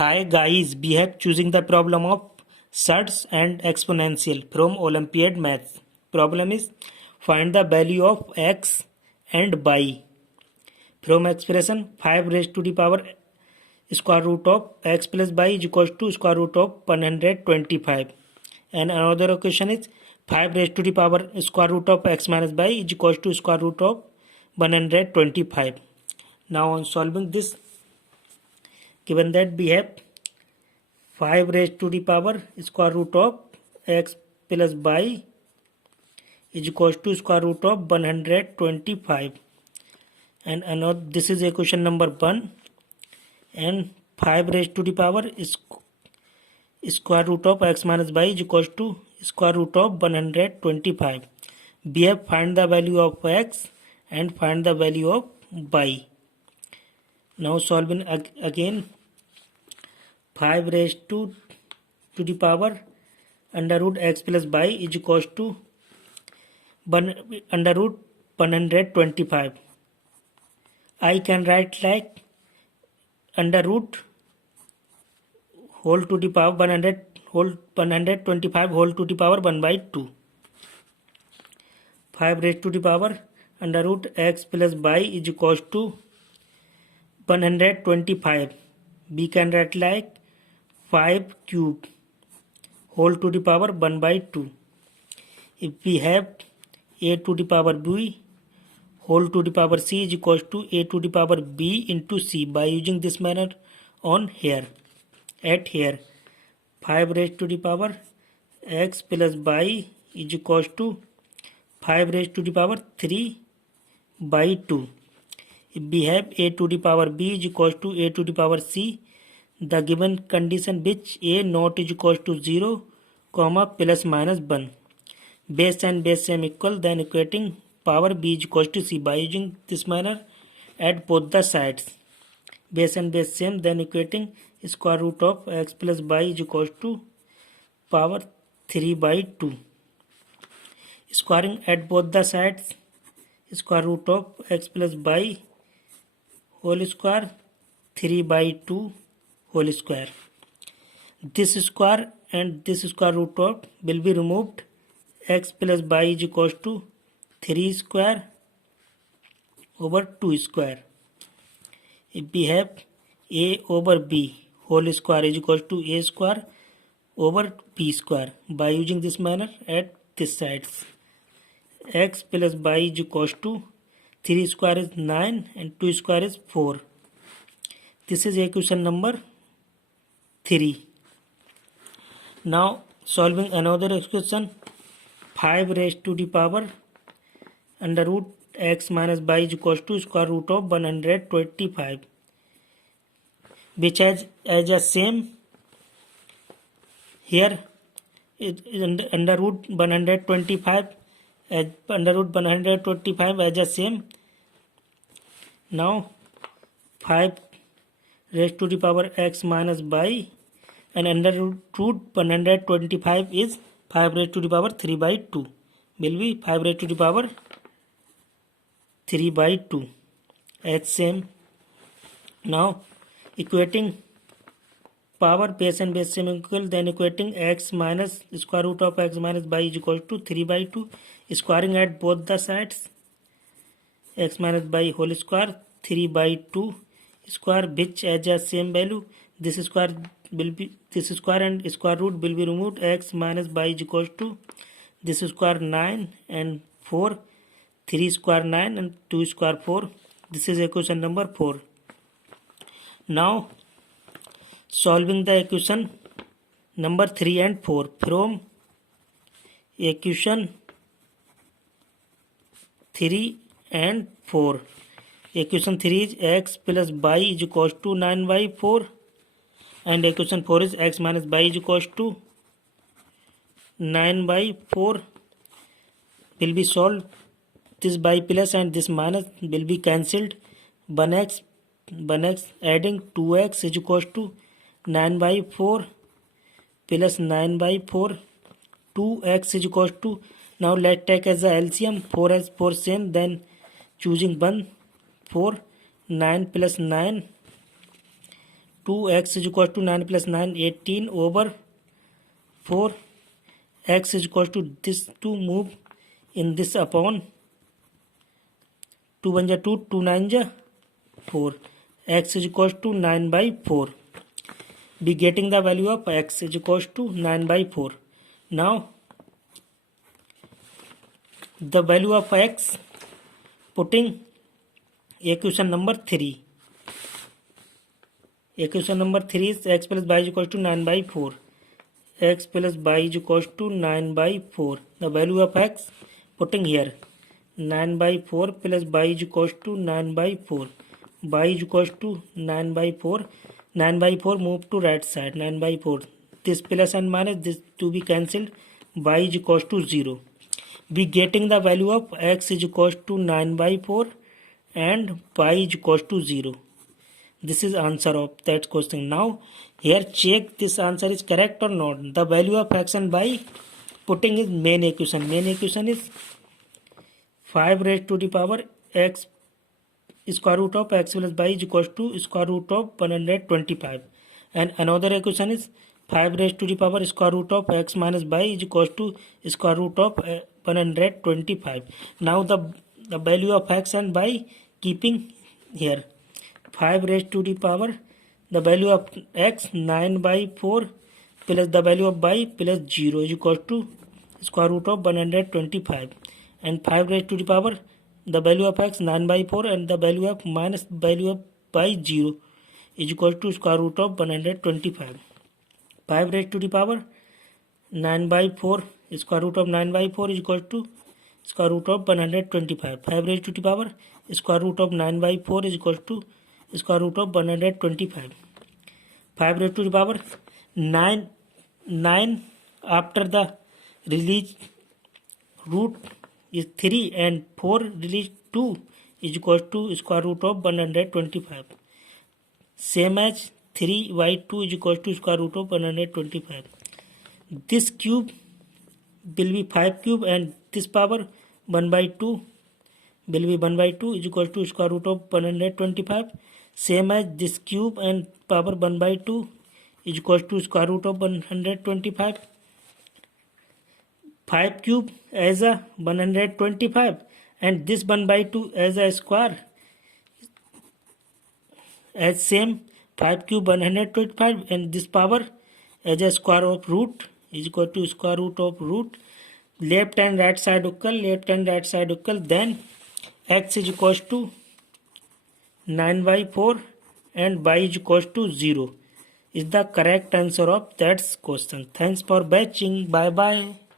Hi guys, we have choosing the problem of surds and exponential from Olympiad Maths. Problem is find the value of x and y from expression 5 raised to the power square root of x plus y is equals to square root of 125. And another equation is 5 raised to the power square root of x minus y is equals to square root of 125. Now on solving this, given that we have 5 raised to the power square root of x plus y is equals to square root of 125, and another, this is equation number 1, and 5 raised to the power is square root of x minus y is equals to square root of 125. We have find the value of x and find the value of y. Now solving again, 5 raised to the power under root x plus y is equals to under root 125. I can write like under root whole to the power 125 whole to the power 1 by 2. 5 raised to the power under root x plus y is equals to 125. We can write like 5 cube whole to the power 1 by 2. If we have a to the power b whole to the power c is equals to a to the power b into c, by using this manner on here, at here 5 raised to the power x plus y is equals to 5 raised to the power 3 by 2. If we have a to the power b is equals to a to the power c, the given condition which a not is equals to 0, comma plus minus 1, base and base same equal, then equating power b is equals to c, by using this manner at both the sides, base and base same, then equating square root of x plus y is equals to power 3 by 2. Squaring at both the sides, square root of x plus y whole square 3 by 2 whole square. This square and this square root of will be removed. X plus y is equals to 3 square over 2 square. If we have a over b whole square is equals to a square over b square, by using this manner at this sides, x plus y is equals to 3 square is 9 and 2 square is 4. This is equation number 3. Now solving another equation, 5 raised to the power under root x minus y is equals to square root of 125, which has as a same here it is under root 125 as under root 125 as a same. Now 5 raised to the power x minus y and under root 125 is 5 raised to the power 3 by 2, will be 5 raised to the power 3 by 2 as same. Now equating power base and base same equal, then equating x minus square root of x minus y is equal to 3 by 2, squaring at both the sides, x minus y whole square 3 by 2 square, which as a same value, this square will be this square and square root will be removed. X minus y is equals to this square 9 and 4, 3 square 9 and 2 square 4. This is equation number 4. Now solving the equation number 3 and 4 from equation 3 and 4. Equation 3 is x plus y is equals to 9 by 4, and equation 4 is x minus y is equals to 9 by 4. Will be solved. This by plus and this minus will be cancelled. 1x adding 2x is equals to 9 by 4 plus 9 by 4. 2x is equals to, now let's take as a LCM 4 as 4 same, then choosing 1 4, 9 plus 9 2x is equal to 9 plus 9, 18 over 4. X is equal to this 2, move in this upon 2 1 ja 2, 2 9 ja 4. X is equal to 9 by 4. Be getting the value of x is equal to 9 by 4. Now the value of x, putting equation number 3. Equation number 3 is x plus y is equal to 9 by 4. X plus y is equal to 9 by 4. The value of x, putting here 9 by 4 plus y is equal to 9 by 4. Y is equal to 9 by 4. 9 by 4 move to right side. 9 by 4. This plus and minus, this to be cancelled. Y is equal to 0. We getting the value of x is equal to 9 by 4 and y is equal to 0. This is answer of that question. Now here check this answer is correct or not. The value of x and y, putting is main equation. Main equation is 5 raised to the power x square root of x plus y is equal to square root of 125. And another equation is 5 raised to the power square root of x minus y is equal to square root of 125. Now the value of x and y keeping here. 5 raised to the power, the value of x 9 by 4 plus the value of y plus 0 is equal to square root of 125. And 5 raised to the power, the value of x 9 by 4 and the value of minus value of y 0 is equal to square root of 125. 5 raised to the power 9 by 4, square root of 9 by 4 is equal to square root of 125. 5 raised to the power square root of 9 by 4 is equal to square root of 125. 5 raised to the power 9 after the release root is 3 and 4 release 2 is equal to square root of 125. Same as 3y2 is equal to square root of 125. This cube will be 5 cube and this power 1 by 2 will be 1 by 2 is equal to square root of 125. Same as this cube and power 1 by 2 is equal to square root of 125. 5 cube as a 125 and this 1 by 2 as a square as same 5 cube 125 and this power as a square of root is equal to square root of root. Left and right side equal, left and right side equal, then x is equal to 9 by 4 and y is equal to 0 is the correct answer of that question. Thanks for watching. Bye bye.